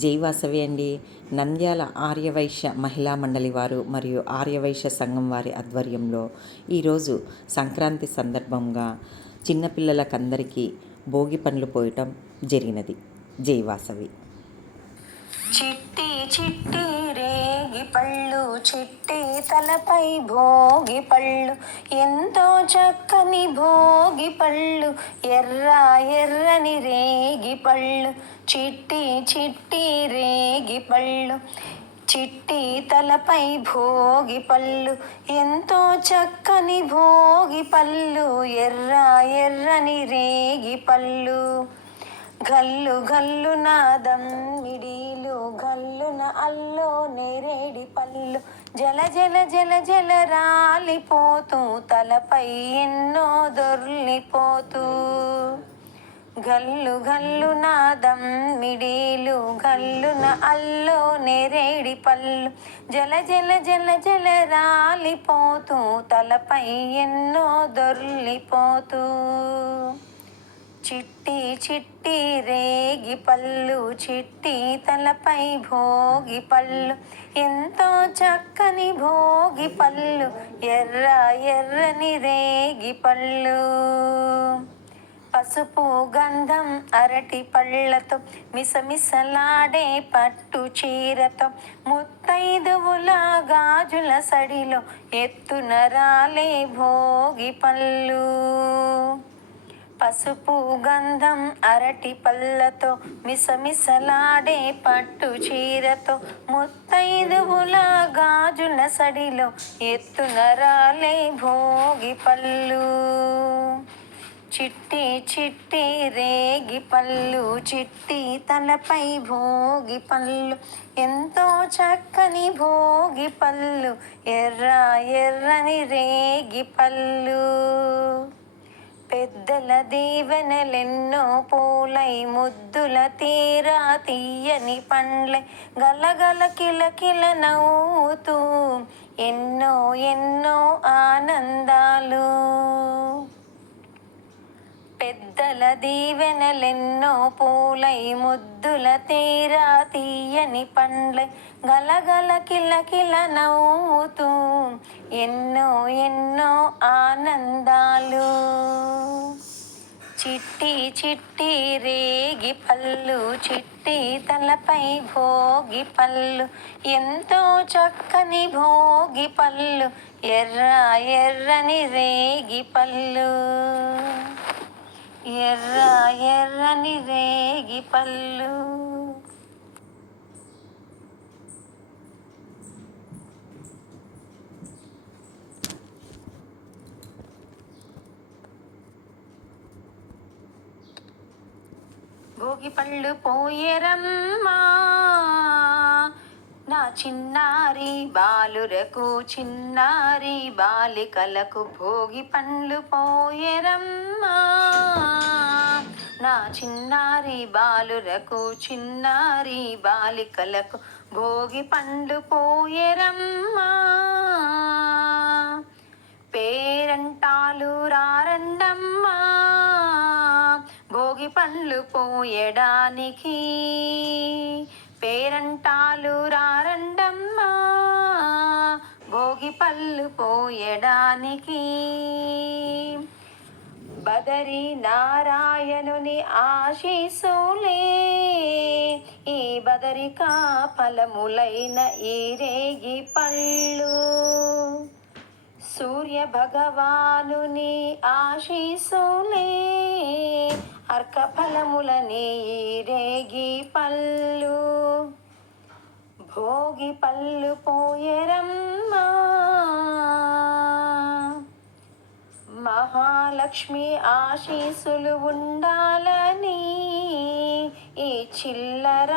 జై వాసవి అండి. నంద్యాల ఆర్యవైశ్య మహిళా మండలి వారు మరియు ఆర్యవైశ్య సంఘం వారి ఆధ్వర్యంలో ఈరోజు సంక్రాంతి సందర్భంగా చిన్నపిల్లలకందరికీ భోగి పండ్లు పోయటం జరిగినది. జై వాసవి. చిట్టి చిట్టి రేగి పళ్ళు, చిట్టి తలపై భోగి పళ్ళు, ఎంతో చక్కని భోగి పళ్ళు, ఎర్ర ఎర్రని రేగి పళ్ళు, చిట్టి చిట్టి రేగి పళ్ళు, చిట్టి తలపై భోగి పళ్ళు, ఎంతో చక్కని భోగి పళ్ళు, ఎర్ర ఎర్రని రేగి పళ్ళు. గల్లు గల్లు నాదం మిడీలు, గల్లున అల్లో నేరేడి పళ్ళు, జల జల జల జల రాలిపోతూ తలపై ఎన్నో దొర్లిపోతూ. గల్లు గల్లు నాదం మిడీలు, గల్లున అల్లో నేరేడి పళ్ళు, జల జల జల జల రాలిపోతూ తలపై ఎన్నో దొర్లిపోతూ. చిట్టి చిట్టి రేగి పళ్ళు, చిట్టి తలపై భోగి పళ్ళు, ఎంతో చక్కని భోగి పళ్ళు, ఎర్ర ఎర్రని రేగి పళ్ళు. పసుపు గంధం అరటి పళ్ళతో, మిసమిసలాడే పట్టు చీరతో, ముత్తైదువుల గాజుల సడిలో ఎత్తున రాలే భోగి పళ్ళు. పసుపు గంధం అరటి పళ్ళతో, మిసమిసలాడే పట్టు చీరతో, ముత్తైదువుల గాజుల సడిలో ఎత్తున రాలే భోగి పళ్ళు. చిట్టి చిట్టి రేగి పళ్ళు, చిట్టి తలపై భోగి పళ్ళు, ఎంతో చక్కని భోగి పళ్ళు, ఎర్ర ఎర్రని రేగి పళ్ళు. పెద్దల దీవెనలెన్నో పూలై, ముద్దుల తీరా తీయని పండ్లై, గలగల కిలకిల నవ్వుతూ ఎన్నో ఎన్నో ఆనందాలు. పెద్దల దీవెనలెన్నో పూలై, ముద్దుల తీరా తీయని పండ్లై, గలగల కిలకిల నవ్వుతూ ఎన్నో ఎన్నో ఆనందాలు. చిట్టి చిట్టి రేగి పళ్ళు, చిట్టి తలపై భోగి పళ్ళు, ఎంతో చక్కని భోగి పళ్ళు, ఎర్ర ఎర్రని రేగి పళ్ళు, ఎర్ర ఎర్రని రేగి పళ్ళు. భోగి పళ్ళు పోయేరమ్మా నా చిన్నారి బాలురకు, చిన్నారి బాలికలకు, భోగి పండ్లు పోయేరమ్మా నా చిన్నారి బాలురకు, చిన్నారి బాలికలకు, భోగి పండ్లు పోయేరమ్మా. పేరంటాలు రారండమ్మా భోగి పండ్లు పోయడానికి, పేరంటాలు రారండమ్మా భోగి పళ్ళు పోయడానికి. బదరి నారాయణుని ఆశీసులే ఈ బదరికా ఫలములైన ఈ రేగి పళ్ళు, సూర్య భగవానుని ఆశీసులే అర్క ఫలములని రేగి పళ్ళు. భోగి పళ్ళు పోయేరమ్మా మహాలక్ష్మి ఆశీసులు ఉండాలని, ఈ చిల్లర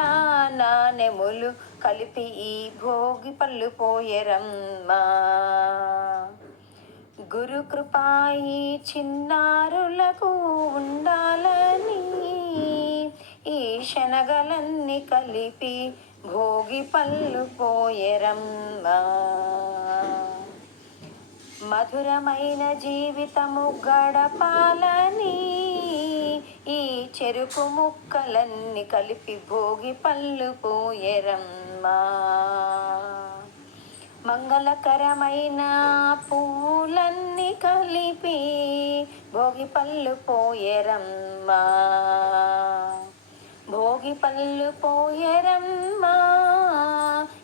నాణెములు కలిపి ఈ భోగి పళ్ళు పోయేరమ్మా. గురు కృపాయి చిన్నారులకు ఉండాలని, ఈ శనగలన్నీ కలిపి భోగి పళ్ళు పోయేరమ్మా. మధురమైన జీవితము గడపాలని, ఈ చెరుకు ముక్కలన్నీ కలిపి భోగి పళ్ళు పోయెరమ్మా. మంగళకరమైన పూలన్నీ కలిపి భోగి పళ్ళు పోయెరమ్మా. భోగి పళ్ళు పోయెరమ్మా.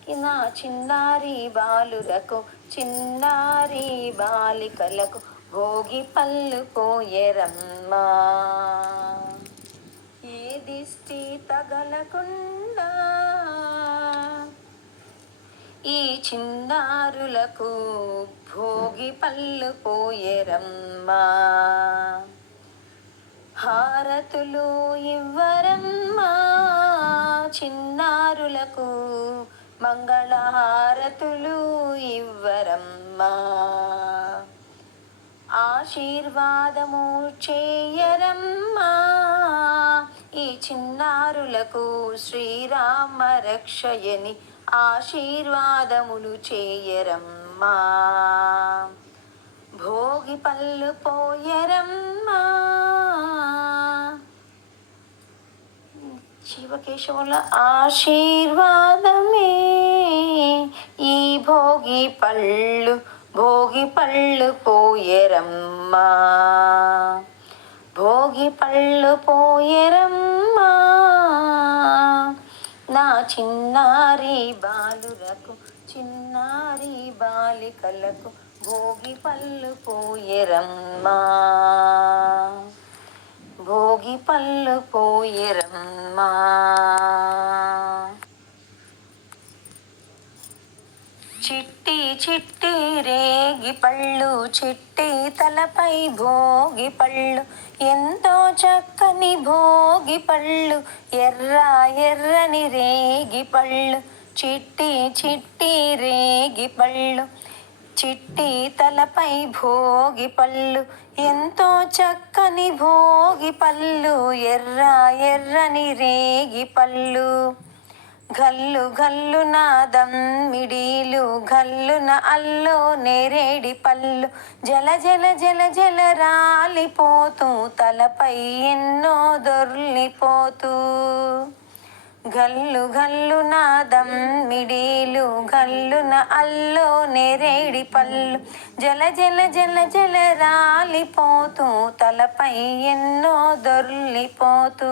నా చిన్నారి బాలురకు చిన్నారి బాలికలకు భోగి పళ్ళు పోయెరమ్మా. ఏ దిష్టి తగలకుండా ఈ చిన్నారులకు భోగి పళ్ళు పోయెరమ్మా. హారతులు ఇవ్వరమ్మా చిన్నారులకు, మంగళహారతులు ఇవ్వరమ్మా. ఆశీర్వాదము చేయరమ్మా ఈ చిన్నారులకు, శ్రీరామ రక్షయని ఆశీర్వాదములు చేయరమ్మా. భోగి పళ్ళు పోయెరమ్మా. శివకేశవుల ఆశీర్వాదమే ఈ భోగి పళ్ళు, భోగి పళ్ళు పోయెరమ్మా. భోగి పళ్ళు పోయెరమ్మా. నా చిన్నారి బాలురకు చిన్నారి బాలికలకు భోగి పళ్ళు పోయెరమ్మా. భోగి పళ్ళు పోయెరమ్మా. చిట్టి చిట్టి రేగి పళ్ళు, చిట్టి తలపై భోగి పళ్ళు, ఎంతో చక్కని భోగి పళ్ళు, ఎర్ర ఎర్రని రేగి పళ్ళు. చిట్టి చిట్టి రేగి పళ్ళు, చిట్టి తలపై భోగి పళ్ళు, ఎంతో చక్కని భోగి పళ్ళు, ఎర్ర ఎర్రని రేగి పళ్ళు. గల్లు గల్లు నాదం మిడీలు, గల్లున అల్లో నేరేడి పళ్ళు, జల జల జల జల రాలిపోతూ తలపై ఎన్నో దొర్లిపోతూ. గల్లు గల్లు నాదం మిడీలు, గల్లున అల్లో నేరేడి పళ్ళు, జల జల జల జల రాలిపోతూ తలపై ఎన్నో దొర్లిపోతూ.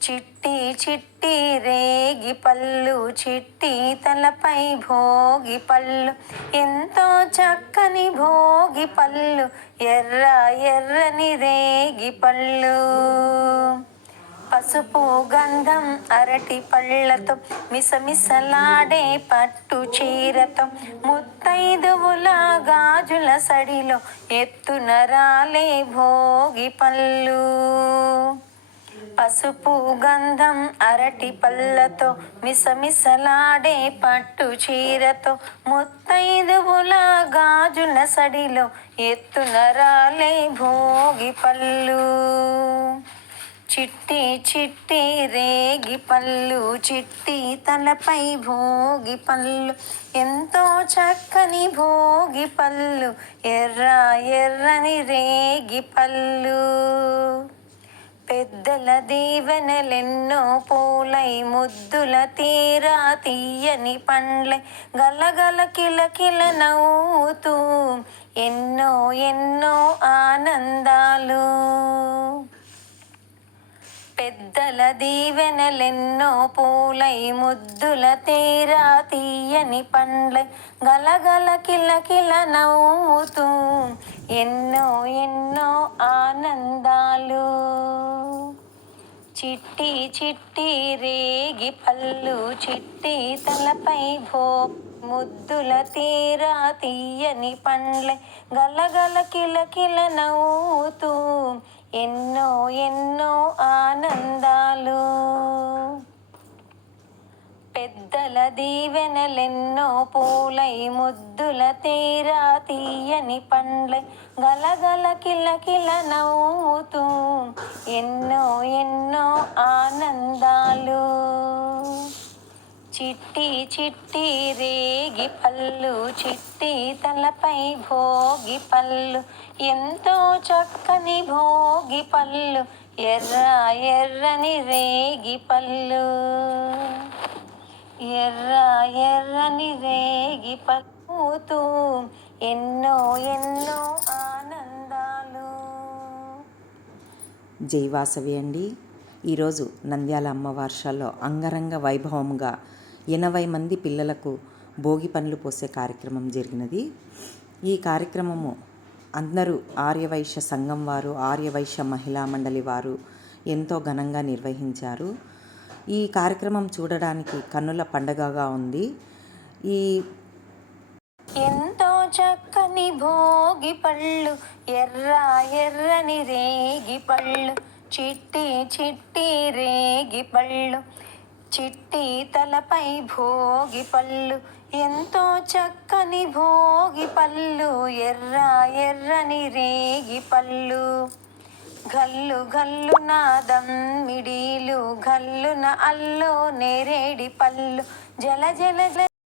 చిట్టి చిట్టి రేగి పళ్ళు, చిట్టి తలపై భోగి పళ్ళు, ఎంతో చక్కని భోగి పళ్ళు, ఎర్ర ఎర్రని రేగి పళ్ళు. పసుపు గంధం అరటి పళ్ళతో మిసమిసలాడే పట్టు చీరతో, ముత్తైదువుల గాజుల సడిలో ఎత్తున రాలే భోగి పళ్ళు. పసుపు గంధం అరటి పళ్ళతో మిసమిసలాడే పట్టు చీరతో, ముత్తైదువుల గాజుల సడిలో ఎత్తున రాలే భోగి పళ్ళు. చిట్టి చిట్టి రేగి పళ్ళు, చిట్టి తలపై భోగి పళ్ళు, ఎంతో చక్కని భోగి పళ్ళు, ఎర్ర ఎర్రని రేగి పళ్ళు. పెద్దల దీవెనలెన్నో పూలై, ముద్దుల తీరా తీయని పండ్లై, గలగల కిలకిల నవ్వుతూ ఎన్నో ఎన్నో ఆనందాలు. పెద్దల దీవెనలెన్నో పూలై, ముద్దుల తీరా తీయని పండ్లై, గలగల కిలకిల నవ్వుతూ ఎన్నో ఎన్నో ఆనందాలు. చిట్టి చిట్టి రేగి పళ్ళు, చిట్టి తలపై ముద్దుల తీరా తీయని పండ్లై, గలగల కిలకిల నవ్వుతూ ఎన్నో ఎన్నో ఆనందాలు. పెద్దల దీవెనలెన్నో పూలై, ముద్దుల తీరా తీయని పండ్లై, గలగల కిలకిల నవ్వుతూ ఎన్నో ఎన్నో ఆనందాలు. చిట్టి చిట్టి రేగి పళ్ళు, చిట్టి తలపై భోగి పళ్ళు, ఎంతో చక్కని భోగి పళ్ళు, ఎర్ర ఎర్రని రేగి పళ్ళు, ఎర్ర ఎర్రని రేగి పళ్ళుతూ ఎన్నో ఎన్నో ఆనందాలు. జై వాసవి అండి. ఈరోజు నంద్యాల అమ్మవార్షాల్లో అంగరంగ వైభవముగా 80 మంది పిల్లలకు భోగి పండ్లు పోసే కార్యక్రమం జరిగినది. ఈ కార్యక్రమము అందరూ ఆర్యవైశ్య సంఘం వారు, ఆర్యవైశ్య మహిళా మండలి వారు ఎంతో ఘనంగా నిర్వహించారు. ఈ కార్యక్రమం చూడడానికి కన్నుల పండగగా ఉంది. ఈ ఎంతో చక్కని భోగి పళ్ళు, ఎర్ర ఎర్రని రేగి పళ్ళు, చిట్టి చిట్టి రేగి పళ్ళు, చిట్టి తలపై భోగి పళ్ళు, ఎంతో చక్కని భోగి పళ్ళు, ఎర్ర ఎర్రని రేగి పళ్ళు. గల్లు గల్లు నాదం మిడీలు, గల్లున అల్లో నేరేడి పళ్ళు, జల జల జల